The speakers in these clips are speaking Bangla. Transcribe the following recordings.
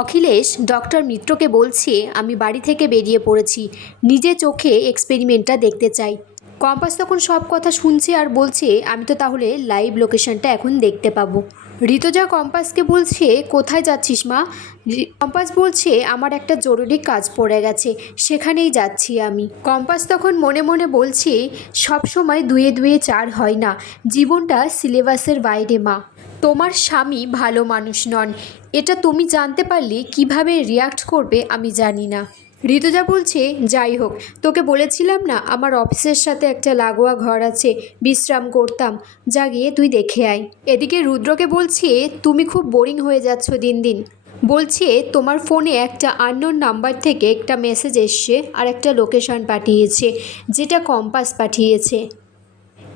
অখিলেশ ডক্টর মিত্রকে বলছে আমি বাড়ি থেকে বেরিয়ে পড়েছি, নিজে চোখে এক্সপেরিমেন্টটা দেখতে চাই। কম্পাস তখন সব কথা শুনছে আর বলছে আমি তো তাহলে লাইভ লোকেশনটা এখন দেখতে পাবো। ঋতুজা কম্পাসকে বলছে কোথায় যাচ্ছিস মা? কম্পাস বলছে আমার একটা জরুরি কাজ পড়ে গেছে, সেখানেই যাচ্ছি আমি। কম্পাস তখন মনে মনে বলছে সব সময় দুয়ে দুয়ে চার হয় না, জীবনটা সিলেবাসের বাইরে মা। তোমার স্বামী ভালো মানুষ নন, এটা তুমি জানতে পারলে কিভাবে রিয়াক্ট করবে আমি জানি না। ঋতুজা বলছে যাই হোক, তোকে বলেছিলাম না আমার অফিসের সাথে একটা লাগোয়া ঘর আছে, বিশ্রাম করতাম, যা গিয়ে তুই দেখে আয়। এদিকে রুদ্রকে বলছে তুমি খুব বোরিং হয়ে যাচ্ছ দিন দিন। বলছে তোমার ফোনে একটা আননোন নাম্বার থেকে একটা মেসেজ এসছে আর একটা লোকেশন পাঠিয়েছে, যেটা কম্পাস পাঠিয়েছে।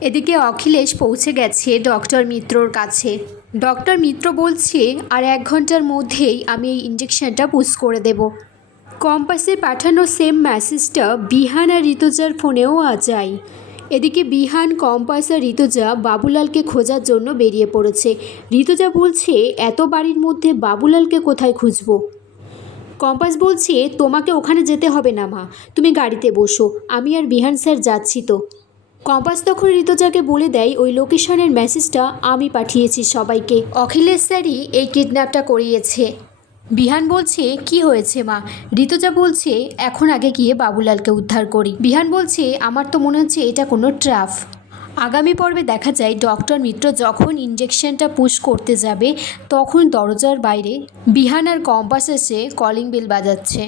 এদিকে অখিলেশ পৌঁছে গেছে ডক্টর মিত্রর কাছে। ডক্টর মিত্র বলছে আর 1 ঘন্টার মধ্যেই আমি এই ইঞ্জেকশনটা পুশ করে দেব। কম্পাসে পাঠানো সেম মেসেজটা বিহান আর ঋতুজার ফোনেও যায়। এদিকে বিহান, কম্পাস আর ঋতুজা বাবুলালকে খোঁজার জন্য বেরিয়ে পড়েছে। ঋতুজা বলছে এত বাড়ির মধ্যে বাবুলালকে কোথায় খুঁজব? কম্পাস বলছে তোমাকে ওখানে যেতে হবে না মা, তুমি গাড়িতে বসো, আমি আর বিহান স্যার যাচ্ছি তো। কম্পাস তখন ঋতুজাকে বলে দেয় ওই লোকেশনের মেসেজটা আমি পাঠিয়েছি সবাইকে, অখিলেশ স্যারই এই কিডন্যাপটা করিয়েছে। বিহান বলছে কি হয়েছে মা? ঋতুজা বলছে এখন আগে গিয়ে বাবুলালকে উদ্ধার করি। বিহান বলছে আমার তো মনে হচ্ছে এটা কোনো ট্র্যাপ। আগামী পর্বে দেখা যায় ডক্টর মিত্র যখন ইঞ্জেকশনটা পুশ করতে যাবে তখন দরজার বাইরে বিহান আর কম্পাস এসে কলিং বেল বাজাচ্ছে।